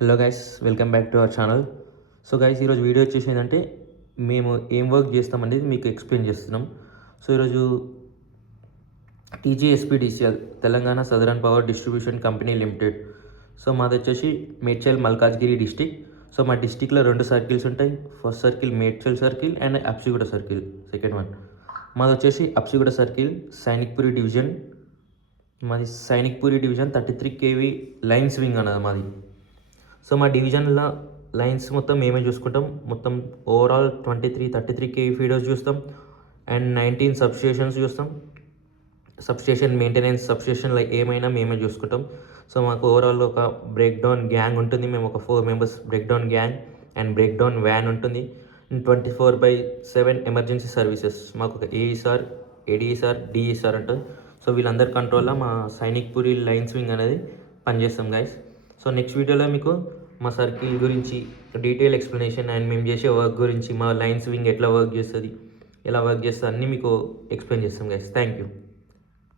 Hello guys, welcome back to our channel. So guys, ఈరోజు video వచ్చేసి ఏంటంటే మేము ఏం వర్క్ చేస్తామనేది మీకు ఎక్స్ప్లెయిన్ చేస్తున్నాం. సో ఈరోజు TGSPDCL Telangana southern power distribution company limited. So మాది వచ్చేసి మేడ్చల్ మల్కాజ్గిరి డిస్టిక్. సో మా డిస్టిక్లో 2 సర్కిల్స్ ఉంటాయి. First circle Medchal circle and Habsiguda circle second one. మాది వచ్చేసి అప్సిగూడ సర్కిల్ సైనిక్పురి డివిజన్. మాది Sainikpuri division 33 kV lines wing అన్నది మాది. సో మా డివిజన్లో లైన్స్ మొత్తం మేమే చూసుకుంటాం. మొత్తం ఓవరాల్ 33 kV ఫీడర్స్ చూస్తాం అండ్ 19 సబ్స్టేషన్స్ చూస్తాం. సబ్స్టేషన్ మెయింటెనెన్స్, సబ్స్టేషన్లో ఏమైనా మేమే చూసుకుంటాం. సో మాకు ఓవరాల్ ఒక బ్రేక్ డౌన్ గ్యాంగ్ ఉంటుంది. మేము ఒక 4 members break down gang and break down van ఉంటుంది. 24/7 ఎమర్జెన్సీ సర్వీసెస్ మాకు ఒక ఏఈసార్, ఏడీఈసార్, డిఈసార్ ఉంటుంది. సో వీళ్ళందరి కంట్రోల్లో మా సైనిక్పురి లైన్స్ వింగ్ అనేది పనిచేస్తాం గైస్. సో నెక్స్ట్ వీడియోలో మీకు మా సర్కిల్ గురించి డీటెయిల్ ఎక్స్ప్లెనేషన్ అండ్ మేము చేసే వర్క్ గురించి, మా లైన్స్ వింగ్ ఎట్లా వర్క్ చేస్తుంది, ఎలా వర్క్ చేస్తుంది అన్నీ మీకు ఎక్స్ప్లెయిన్ చేస్తాం గైస్. Thank you.